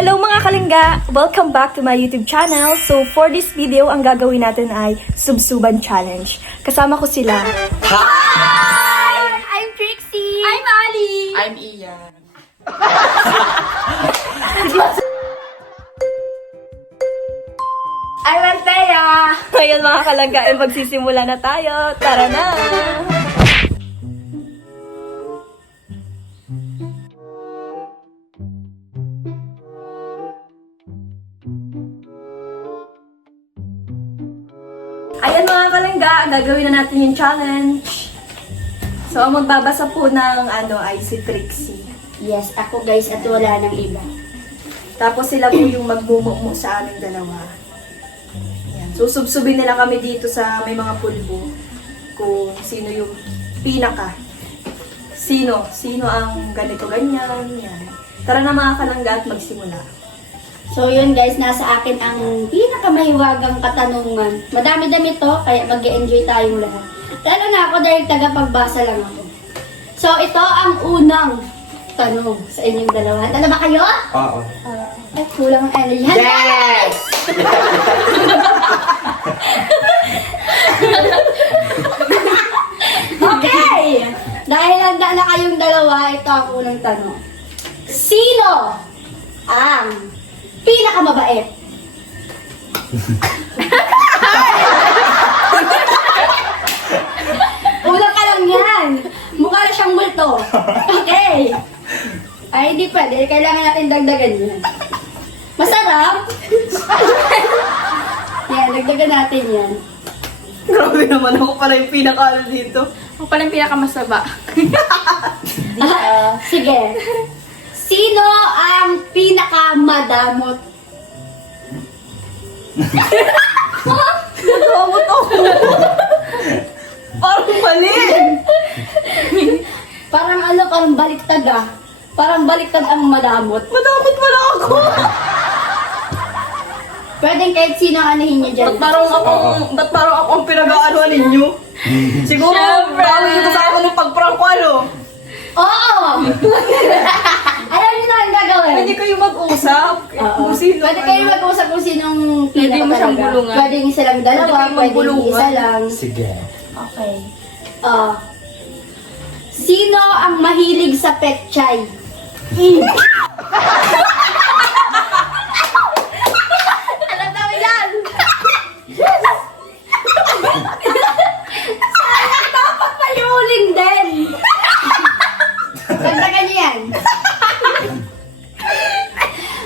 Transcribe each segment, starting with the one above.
Hello mga kalingga! Welcome back to my YouTube channel. So for this video, ang gagawin natin ay Subsuban Challenge. Kasama ko sila. Hi! I'm Trixie! I'm Ali! I'm Ian. I'm Antea! Ngayon mga kalangga, magsisimula na tayo. Tara na! Ayan mga kalangga, gagawin na natin yung challenge. So, ang magbabasa po ng ay si Trixie. Yes, ako guys at wala nang iba. Tapos sila po yung magmumumu sa aming dalawa. Ayan. Susubsubin nila kami dito sa may mga pulbo kung sino yung pinaka. Sino ang ganito ganyan. Yan. Tara na mga kalangga at magsimula. So yun guys, nasa akin ang pinakamahiwagang katanungan. Madami-dami to, kaya mag-enjoy tayong lahat. Lalo na ako dahil tagapagbasa lang ako. So ito ang unang tanong sa inyong dalawa. Handa na ba kayo? Oo. Ay, kulang ang energy. Handa! Yes! Okay! Dahil handa na kayong dalawa, ito ang unang tanong. Sino ang pinakamabait? Ulang ka lang yan. Mukha na siyang multo. Okay. Ay, hindi pwede. Kailangan natin dagdagan yan. Masarap. Yan, dagdagan natin yan. Grabe naman ako pala yung pinaka dito. Ako pala yung pinakamasaba. Sige. Sino ang pinakamadamot? Nadamot ako. Parang mali. Parang baliktad ah. Parang baliktad ang madamot. Madamot wala ako. Pwedeng kahit sino ang anihin niyo dyan. Ba't parang ako ang pinag-aanoan ninyo? Siguro, gawin ito sa akin ng pagprank ko, ano? Oo! Alam niyo na ang gagawin. Pwede kayo mag-usap. Oo. Kung sino, Pwede kayo mag-usap kung sinong Pwede pinaka mo siyang talaga. bulungan. Pwede isa lang dalawa, Pwede kayong pwede magbulungan. isa lang. Sige. Okay. Sino ang mahilig sa petchay? Alam namin yan! Sayang dapat paliuling din! Dagdagan niyo yan.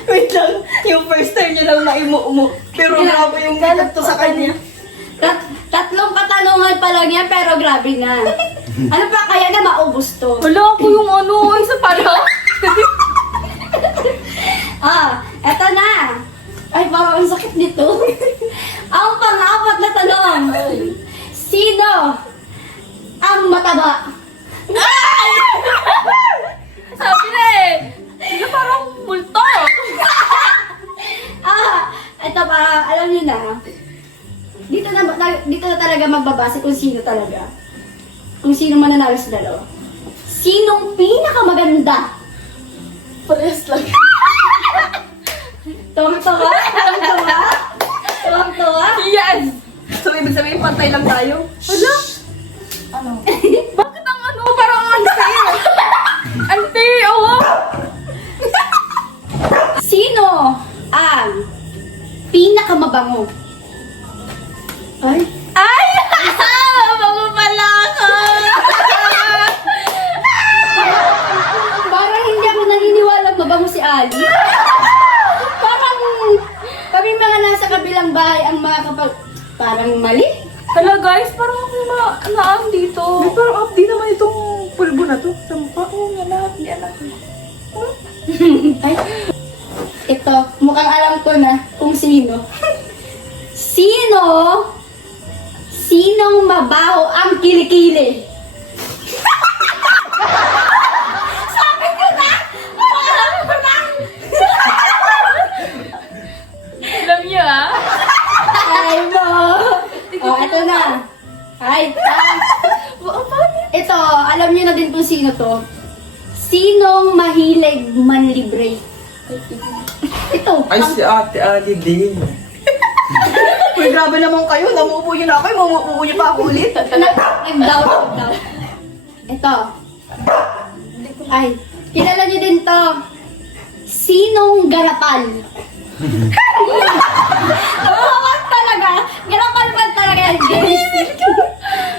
Wait lang, yung first time niya lang naimu-umu. Pero grabe yung ganap to sa kanya. Tatlong katanungan pa lang yan, pero grabe na. Ano pa kaya na maubos to? Wala ako yung isa pala. Eto na. Ay, parang ang sakit nito. Ang pang-apat na tanong. Sino ang mataba? Sabi na eh! Hindi parang multo! Eto pa, alam niyo na. Dito na talaga magbabase kung sino talaga. Kung sino mananalo sa dalawa. Sinong pinakamaganda? Parehas lang. Tuwang-tuwa? Tuwang-tuwa? Tuwang-tuwa? Yes! So, ibig sabihin, pantay lang tayo? Wala. Ano? Bakit ang parang unfair? Unfair, oh! Sino ang pinakamabango? Ay? Ay! Mabango pala ako! Parang hindi ako naniniwala mabango si Ali. Parang kami mga nasa kabilang bahay ang mga parang mali. Hala guys, parang ako naang dito. May parang up din naman itong pulbo na to. Sampa, yan lahat, yan lahat. Ay, ito, mukhang alam ko na kung sino. Sinong mabaho ang kilikili? Sabi ko na! Alam ko na! Alam niyo ah? Ay mo! Ito na. Ito, alam niyo na din kung sino to. Sinong mahilig manlibre? Ito. Ay, si Ate Ali din. Uy, grabe naman kayo. Namuupo niyo na ako. Mamuupo niyo pa ako ulit. Nag-down. Ito. Ay, kilala niyo din to. Sinong garapal? Garapal talaga. Garapal ba talaga yan, guys?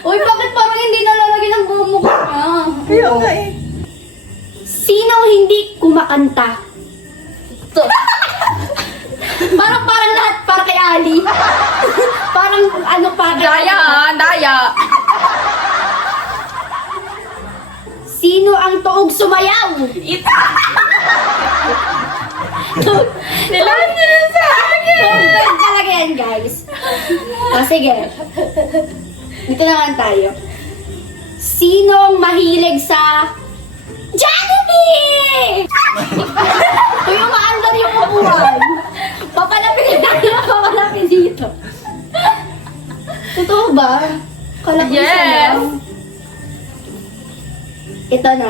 Uy, bakit parang hindi nalalagay ng buong mukha niya? Kaya nga eh. Sinong hindi kumakanta? Parang lahat para kay Ali. Parang ano pa kay Daya ha, daya. Sino ang tuog sumayaw? Ita! Nilahan niyo na sa akin! Tuog talaga yan, guys. O, sige. Dito naman tayo. Sino ang mahilig sa Jollibee? Uy, umaandar yung upuan. Papalapit dito. Totoo ba? Kala ko isa Yes. lang. Ito na.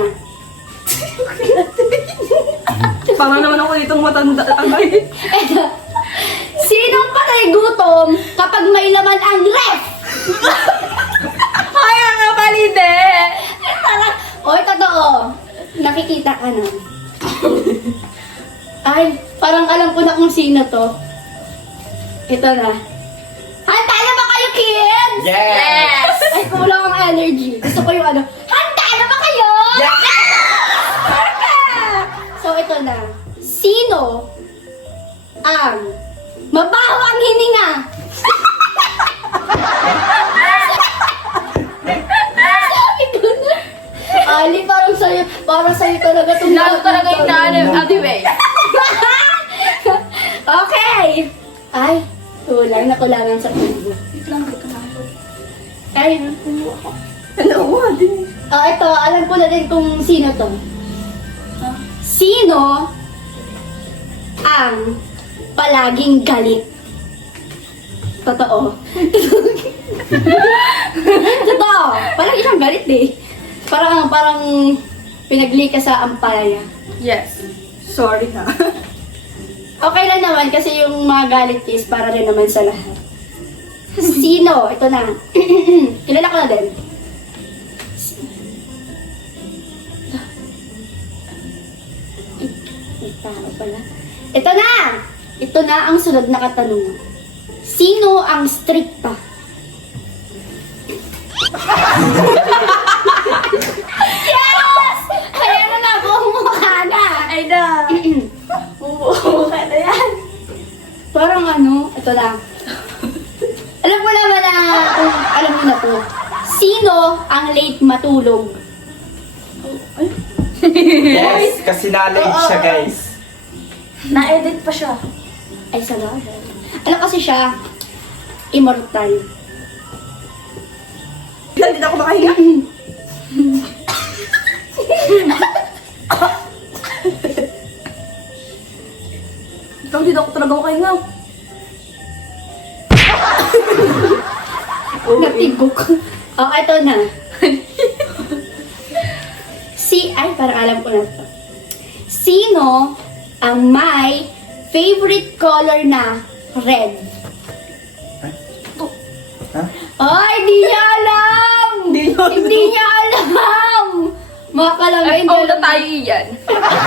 Parang naman ako ditong matanda. Ito. Sinong patay gutom kapag may laman ang ref? Kaya nga balide! Oy, totoo. Nakikita ka na. Ay, parang alam ko na kung sino to. Ito na. Handa na ba kayo, kids? Yes! Ay, kulang ang energy. Gusto ko yung ano. Handa na ba kayo? So, ito na. Sino ang mabaho ang hininga? Sabi ko na. Ali, parang sa'yo talaga itong Lalo talaga yung naanim, anyway. Okay. Ay, nakulangan sa tubo. Ay, Nawa din. ito, alam ko na din kung sino to. Sino ang palaging galit? Totoo. Totoo. Palagi siyang galit eh. Parang pinagli ka sa ampalaya. Yes. Sorry ha. Okay lang naman kasi yung mga galit is para rin naman sa lahat. Sino? Ito na. Kilala ko na din. Tao pala. Ito na! Ito na ang sunod na katanungan. Sino ang stricta? Yes! Kaya na na, buong mukha na. Ay na. Mukha na yan. Parang ano, ito lang. Alam mo naman na, alam mo na to. Sino ang late matulog? Yes, kasi na-late siya, guys. Na-edit pa siya. Ay, sa bagay. Ano kasi siya? Immortal. Hindi na ako makahinga. Ikaw, hindi na ako talaga makahinga. Natigok. Oh, ito na. Ay, parang alam ko na to. Sino ang may favorite color na red? Ha? Ay, di niya alam! Hindi niya alam! Mga kalangay, Ay, hindi all the alam. tayo yan.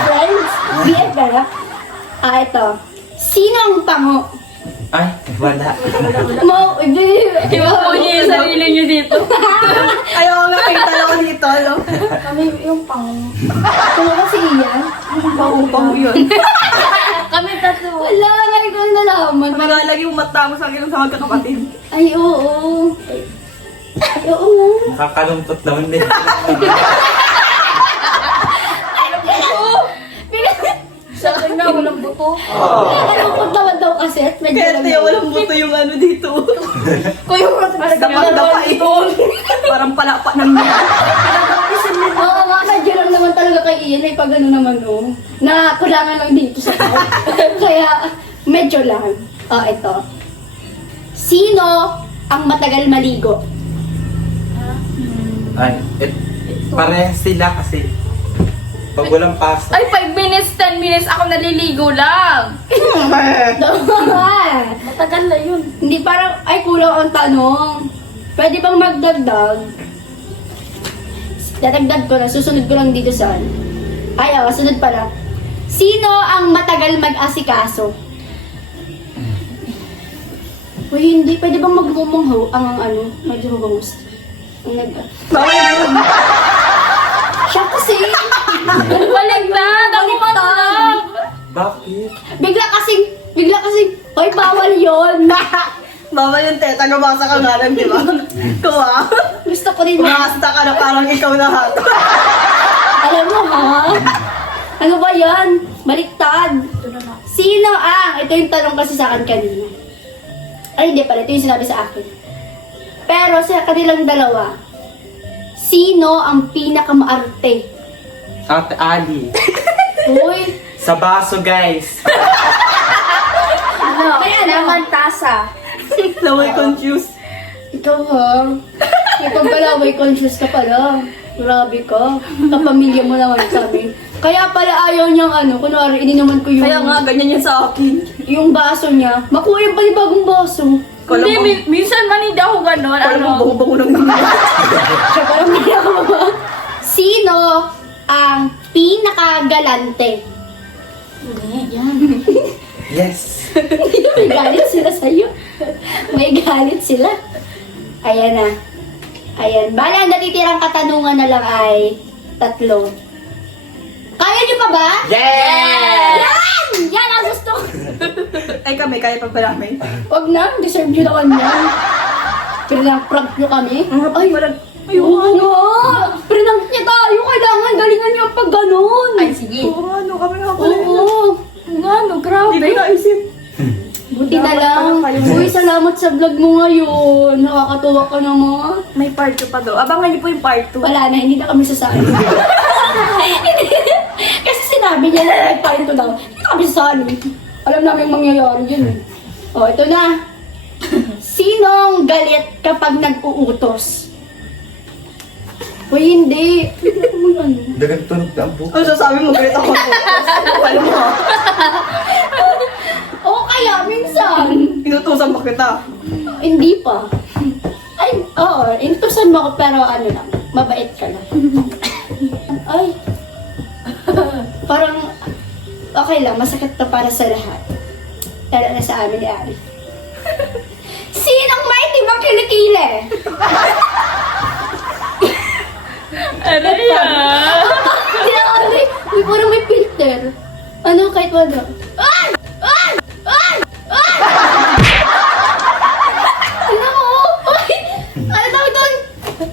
Friends, BFF. Ito. Sino ang pango? Ay, wala. Mo, hindi. Iwan po niyo yung sarili niyo dito. Ayaw nga kayo talaga dito, no? Kami yung pango. Ano kasi iyan? Pango yun. Kami tatlo. Wala, ngayon ko nalaman. Magalagi yung mata mo sa akin sa magkakapatid. Ay, oo. Ay, oo. Nakakalungkot naman din. Sa akin na, walang buto. Nakakalungkot naman daw kasi at medyo Kaya tayo walang buto yung ano dito. Kuya, mas Dapat ito. Parang palapa ng mga. Oo nga, medyo lang naman talaga kay Ian ay pag ano naman oh. Na kulangan lang dito sa tao. Kaya medyo lang. Oh, ito. Sino ang matagal maligo? Ay, parehas sila kasi pag walang pasok. Ay, 5 minutes least 10 minutes ako naliligo lang. Matagal na yun. Hindi parang, ay kulang ang tanong. Pwede bang magdagdag? Dadagdag ko na, susunod ko lang dito sa ano. Ay, sunod pala. Sino ang matagal mag-asikaso? Uy, hindi. Pwede bang magmumungho ang ano, mag-host? Ang nag... Siya kasi. Baligtad! Ako Baliktad. Bakit? Bigla kasing, hoy, bawal yon. Bawal yung teta, nabasa ka nga lang, di ba? Kuha. Gusto ko rin Basta ka na parang ikaw lahat. Alam mo ha? Ano ba yan? Baliktad. Sino ang... Ito yung tanong kasi sa akin kanina. Ay, hindi pala. Ito yung sinabi sa akin. Pero sa kanilang dalawa, sino ang pinakamaarte? Ate Ali. Uy, Sa baso, guys. Ano? Kaya naman, tasa. Naway confused. ikaw ha? Ikaw pala, may conscious ka pala. Grabe ka. Kapamilya mo naman sabi. Kaya pala ayaw niyang ano, kunwari ininuman ko yung... Kaya nga, ganyan yan sa akin. Yung baso niya. Makuha yung panibagong baso. Hindi, minsan man hindi ako ganon. Alam mo, Ano? bango-bango ng dumi. Siya parang ginagawa. Sino ang pinakagalante? Yan. Yes. May galit sila sa'yo. May galit sila. Ayan na. Ayan. Bala, ang natitirang katanungan na lang ay 3. Kaya niyo pa ba? Yes! Yan! Yan ang gusto ko. Ay kami, kaya pa ba namin? Wag na, deserve nyo naman yan. Prank nyo kami. Ay, parang... Oo nga. Prank niya tayo. Kailangan galingan niyo pag ganun. Ay, sige. Oo, ano, kami nga pala. Oo. Nga, no, grabe. Hindi ko naisip. Buti na Dapat lang. pala kayo. Uy, salamat sa vlog mo ngayon. Nakakatuwa ka naman. May part 2 pa daw. Abangan niyo po yung part 2. Wala na, hindi na kami sasali. Kasi sinabi niya na may part 2 daw. Hindi na kami sasali. Alam namin mangyayari yun. O, ito na. Sinong galit kapag nag-uutos? Uy, hindi. Dagang tunog na ang buka. Ano sasabi mo, galit ako. Alam mo, O kaya, minsan. inutusan pa kita. Hindi pa. Ay, oo. Intusan mo ako pero ano lang. Mabait ka lang. Ay. Parang, okay lang. Masakit to para sa lahat. Lalo na sa amin ni Ari. Sinong may timang kilikili? Ano yan? Sinang Uy, parang may filter. Ano, kahit wala. Ay! Ay! Ay! Ay! Ano mo? Ay! Ano tawag doon?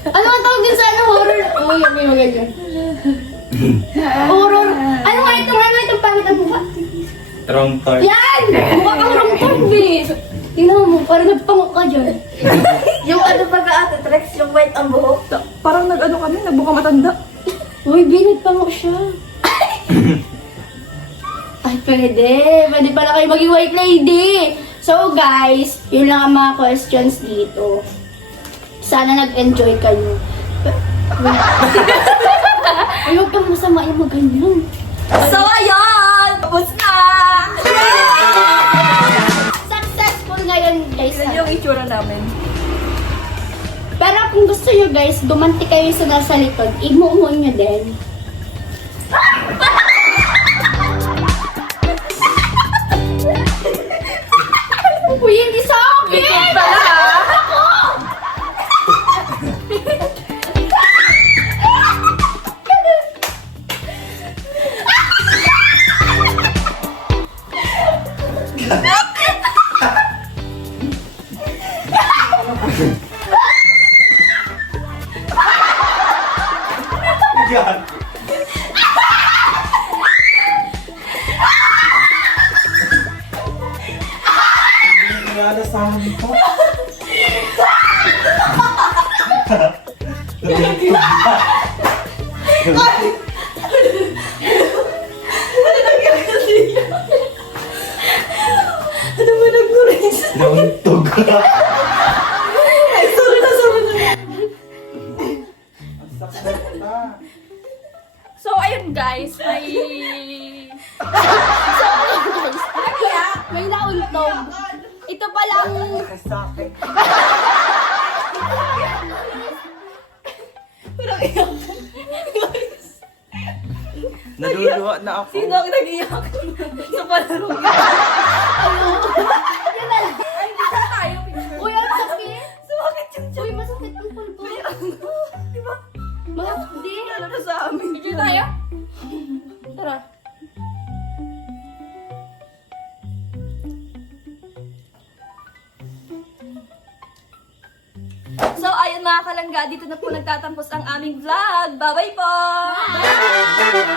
Ano ang tawag din sa ano? Horror? Uy, may maganda. Horror. Ano nga itong pangit ang mukha? Wrong part. Yan! Mukha kang rongtong, bis. Tingnan mo, parang nagpangok ka dyan. Yung ano ba ka ate, Trex, yung white ang buhok? Parang nag-ano kami, nagbuka matanda. Uy, bin, nagpangok siya. Ay, pwede. Pwede pala kayo maging white lady. So, guys, yun lang ang mga questions dito. Sana nag-enjoy kayo. Ay, huwag kang masama yung maganyan. So, ayun! Tapos na! Successful ngayon, guys. Yan yung itsura namin. Pero kung gusto nyo, guys, gumanti kayo sa nasa likod, imuumuin nyo din. Uy, hindi sa akin! Ako! God. Wala sa amin po. Ano ba nag-guris? Nauntog. Ay, sorry na. So, ayun guys, may Ito palang... Sakit. Naluluwa na ako. Sino ang nag-iyak? Sa palaro. Yun na lang. Ay, hindi na tayo picture. Uy, ang sakit. Sumakit yung Uy, masakit ang pulpo. Di ba? Hindi. Ano na sa amin? Picture tayo? Tara. So, ayun mga kalangga, dito na po nagtatampos ang aming vlog. Bye-bye po! Bye!